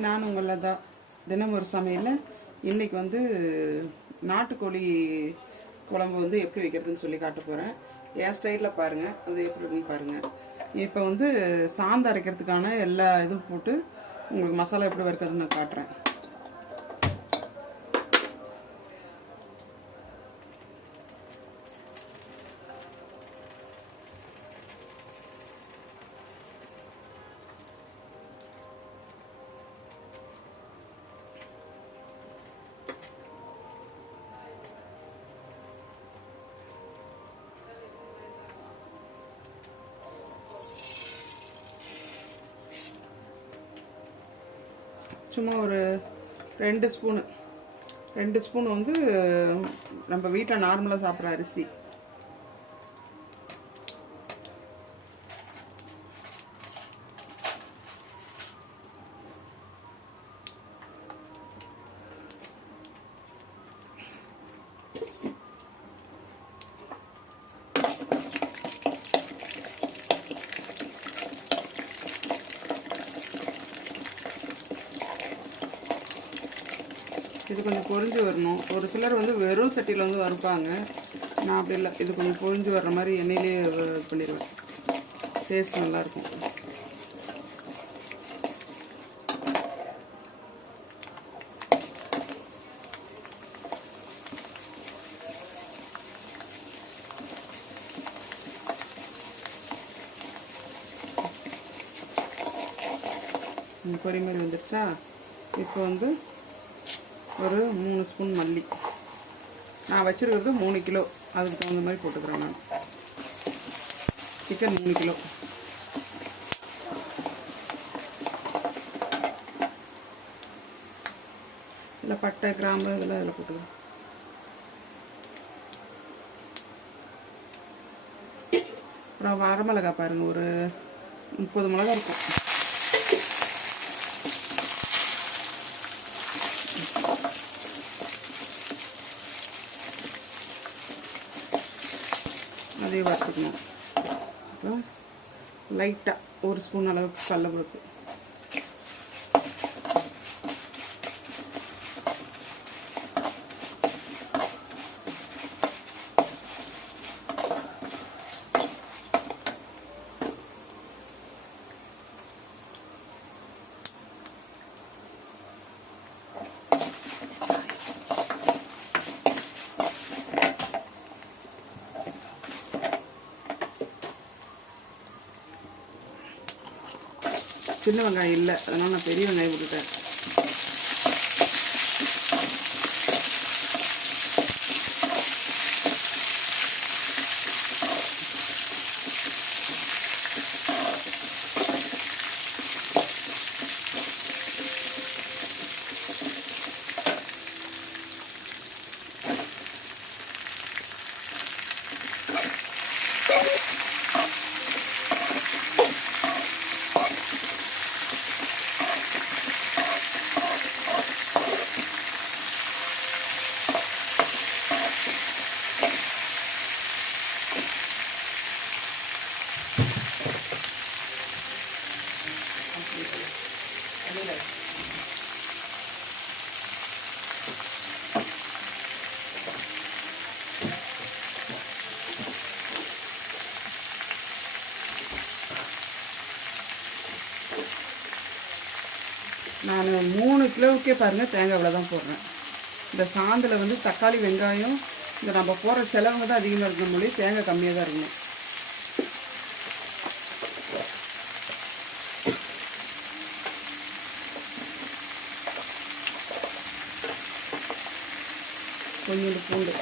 Hi, நான் உங்கள் லதா. தினம் ஒரு சமையலில் இன்றைக்கி வந்து நாட்டுக்கோழி குழம்பு வந்து எப்படி வைக்கிறதுன்னு சொல்லி காட்ட போகிறேன். என் ஸ்டைலில் பாருங்கள், அது எப்படி இருக்குன்னு பாருங்கள். இப்போ வந்து சாந்து அரைக்கிறதுக்கான எல்லா இதுவும் போட்டு உங்களுக்கு மசாலா எப்படி வறுக்கிறதுன்னு நான் காட்டுறேன். சும்மா ஒரு 2 ஸ்பூன் வந்து நம்ம வீட்டில் நார்மலாக சாப்பிட்ற அரிசி. இது கொஞ்சம் பொரிஞ்சு வரணும். ஒரு சிலர் வந்து வெறும் சட்டியில் வந்து வறுப்பாங்க. நான் அப்படி இல்லை, இது கொஞ்சம் பொரிஞ்சு வர்ற மாதிரி எண்ணெயிலே பண்ணிடுவேன். டேஸ்ட் நல்லாயிருக்கும். பொரி மாதிரி வந்துடுச்சா? இப்போ வந்து ஒரு 3 ஸ்பூன் மல்லி. நான் வச்சுருக்கிறது 3 கிலோ, அதுக்கு தகுந்த மாதிரி போட்டுக்கிறேன். நான் சிக்கன் 3 கிலோ. இல்லை பட்டை கிராம்பு இதெல்லாம் இதில் போட்டுக்கிறேன். அப்புறம் வரமிளகா பாருங்கள், ஒரு 30 மிளகா இருக்கும். அதையும் வறுத்துக்கணும். அப்புறம் லைட்டாக 1 ஸ்பூன் அளவுக்கு கடலைப்பருப்பு. சின்ன வெங்காயம் இல்லை, அதனால் நான் பெரிய வெங்காயம் போட்டுட்டேன். நான் 3 கிலோவுக்கே பாருங்கள் தேங்காய் இவ்வளோ தான் போடுறேன். இந்த சாந்தில் வந்து தக்காளி வெங்காயம் இந்த நம்ம போடுற செலவுங்க தான் அதிகமாக இருக்கணும், மொழி தேங்காய் கம்மியாக தான் இருக்கணும். கொஞ்சோண்டு பூண்டு.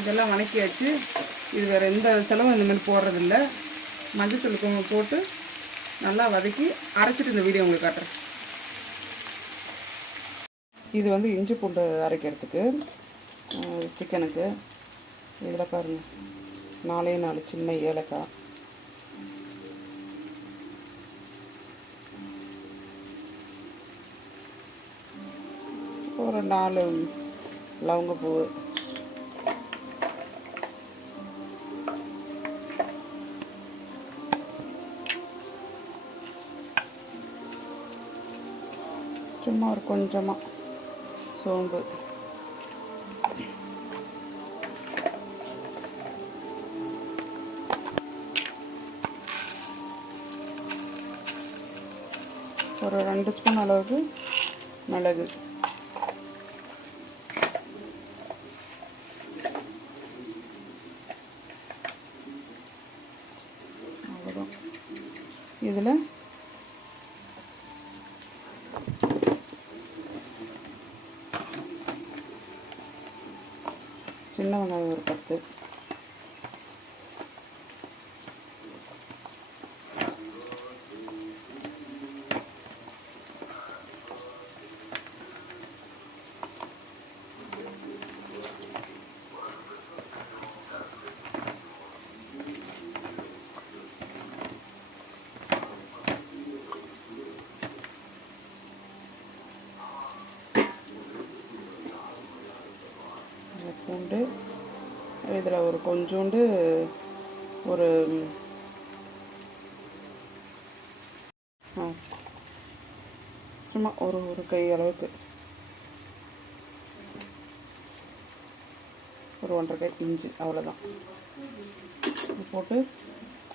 இதெல்லாம் வணக்கியாச்சு. இது வேறு எந்த செலவும் இந்த மாதிரி போடுறதில்ல. மஞ்சத்தூள் போட்டு நல்லா வதக்கி அரைச்சிட்டு இந்த வீடியோ உங்களுக்கு காட்டுறேன். இது வந்து இஞ்சி பூண்டு அரைக்கிறதுக்கு சிக்கனுக்கு. இதில் பாருங்கள், 4 சின்ன ஏலக்காய், ஒரு 4 லவங்கப்பூ, சும்மா ஒரு கொஞ்சமாக சோம்பு, ஒரு 2 ஸ்பூன் அளவுக்கு மிளகு, அவ்வளோதான். இதில் சின்ன வெங்காயம் ஒரு 10, பூண்டு, இதில் ஒரு கொஞ்சோண்டு ஒரு சும்மா ஒரு கை அளவுக்கு, ஒரு 1.5 கை இஞ்சி, அவ்வளோதான். இது போட்டு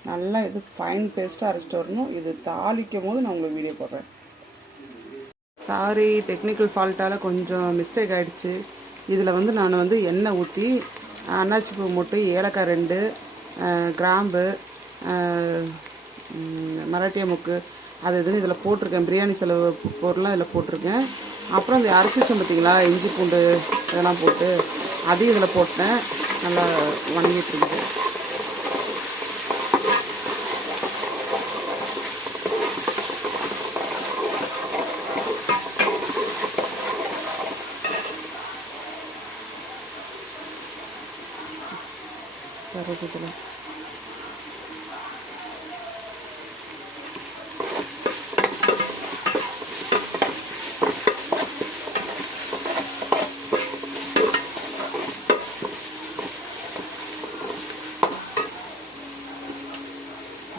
நல்லா இது ஃபைன் பேஸ்ட்டாக அரைச்சிட்டு வரணும். இது தாளிக்கும் போது நான் உங்களுக்கு வீடியோ போடுறேன். சாரி, டெக்னிக்கல் ஃபால்ட்டால் கொஞ்சம் மிஸ்டேக் ஆகிடுச்சு. இதில் வந்து நான் வந்து எண்ணெய் ஊற்றி அன்னாச்சி பூ மூட்டை, ஏலக்காய் 2, கிராம்பு, மராட்டிய முக்கு, அது இதுன்னு இதில் போட்டிருக்கேன். பிரியாணி செலவு பொருள்லாம் இதில் போட்டிருக்கேன். அப்புறம் இந்த அரைச்சி வச்சோம் பார்த்தீங்களா, இஞ்சி பூண்டு இதெல்லாம் போட்டு அதையும் இதில் போட்டேன். நல்லா வணங்கிட்டு இருக்குது. கருவேப்பிலை,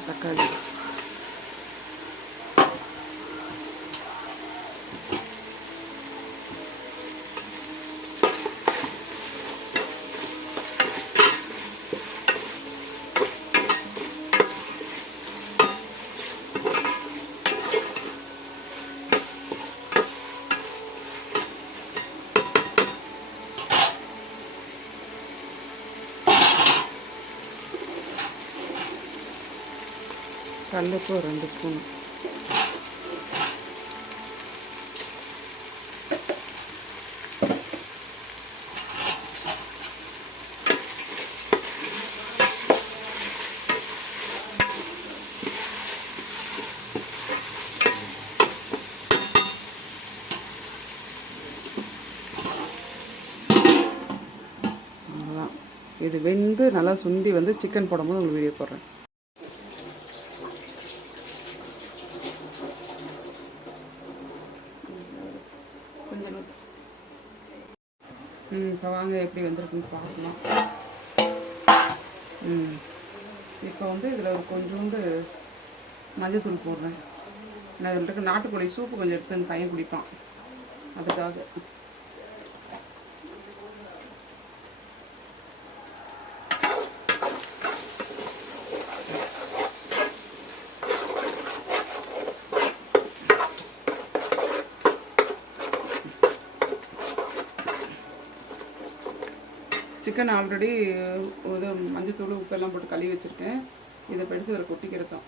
தக்காளி, கல்லுப்பு ஒரு 2 ஸ்பூன், அவ்வளோதான். இது வெந்து நல்லா சுண்டி வந்து சிக்கன் போடும்போது உங்களுக்கு வீடியோ போடுறேன். இப்போ வாங்க எப்படி வந்திருக்குன்னு பார்க்கலாம். இப்போ வந்து இதில் ஒரு கொஞ்சோண்டு மஞ்சள்தூள் போடுறேன். நான் இதில் இருக்க நாட்டுக்கோழி சூப்பு கொஞ்சம் எடுத்து அந்த பையன் குடிப்பான், அதுக்காக. சிக்கன் ஆல்ரெடி இது மஞ்சத்தூள் உப்பெல்லாம் போட்டு கழுவி வச்சுருக்கேன். இதை எடுத்து ஒரு கொட்டிக்கிறதான்.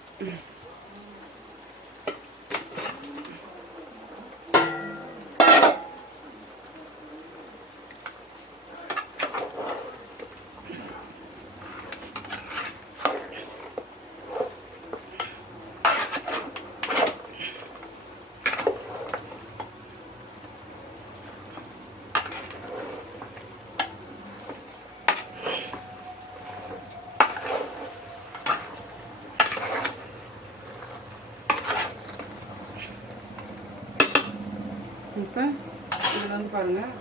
இப்போ இதில் வந்து பாருங்கள்,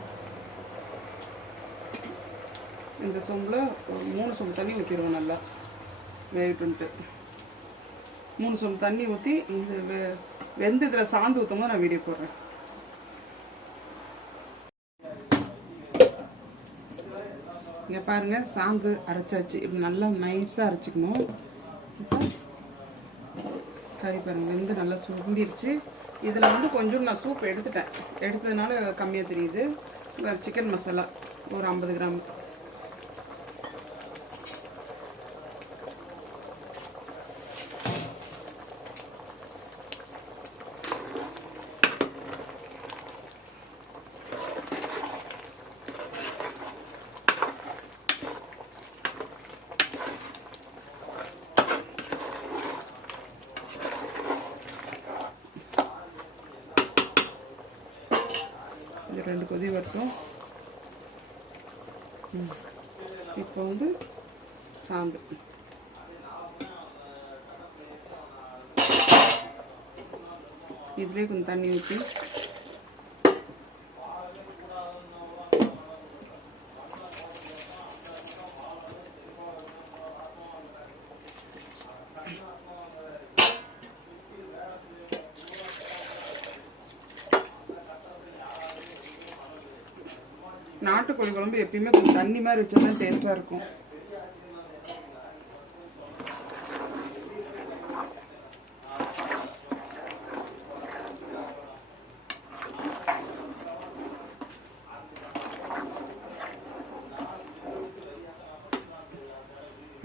இந்த சொம்பில் 3 சொம்பு தண்ணி ஊற்றிடுவோம். நல்லா வேகட்டுன்ட்டு 3 சொம்பு தண்ணி ஊற்றி இந்த வெந்து இதில் சாந்து ஊற்றும் போது நான் வீடியோ போடுறேன். இங்கே பாருங்கள், சாந்து அரைச்சாச்சு. இப்படி நல்லா நைஸாக அரைச்சிக்கணும். இப்போ கறி பாருங்கள் வெந்து நல்லா சுண்டிருச்சு. இதில் வந்து கொஞ்சம் நான் சூப் எடுத்ததுனால கம்மியாக தெரியுது. சிக்கன் மசாலா ஒரு 50 கிராம். இது 2 கொதி வரட்டும். இப்போ வந்து சாந்து இதுலேயே கொஞ்சம் தண்ணி ஊற்றி நாட்டுக்கோழி குழம்பு எப்பயுமே கொஞ்சம் தண்ணி மாதிரி வச்சா தான் டேஸ்ட்டாக இருக்கும்.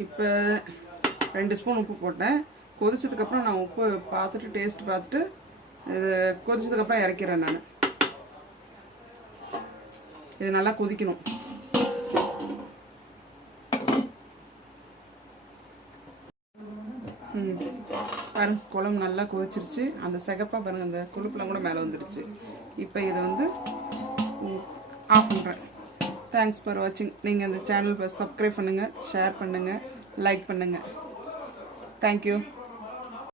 இப்போ 2 ஸ்பூன் உப்பு போட்டேன். கொதிச்சதுக்கப்புறம் நான் உப்பு பார்த்துட்டு டேஸ்ட் பார்த்துட்டு இது கொதிச்சதுக்கப்புறம் இறக்கிறேன். நான் இது நல்லா கொதிக்கணும். பாருங்க, குழம்பு நல்லா கொதிச்சிருச்சு. அந்த சிகப்பாக பாருங்கள், அந்த கொழுப்புலாம் கூட மேலே வந்துடுச்சு. இப்போ இதை வந்து ஆஃப் பண்ணுறேன். தேங்க்ஸ் ஃபார் வாட்சிங். நீங்கள் இந்த சேனல் சப்ஸ்கிரைப் பண்ணுங்கள், ஷேர் பண்ணுங்கள், லைக் பண்ணுங்கள். தேங்க்யூ.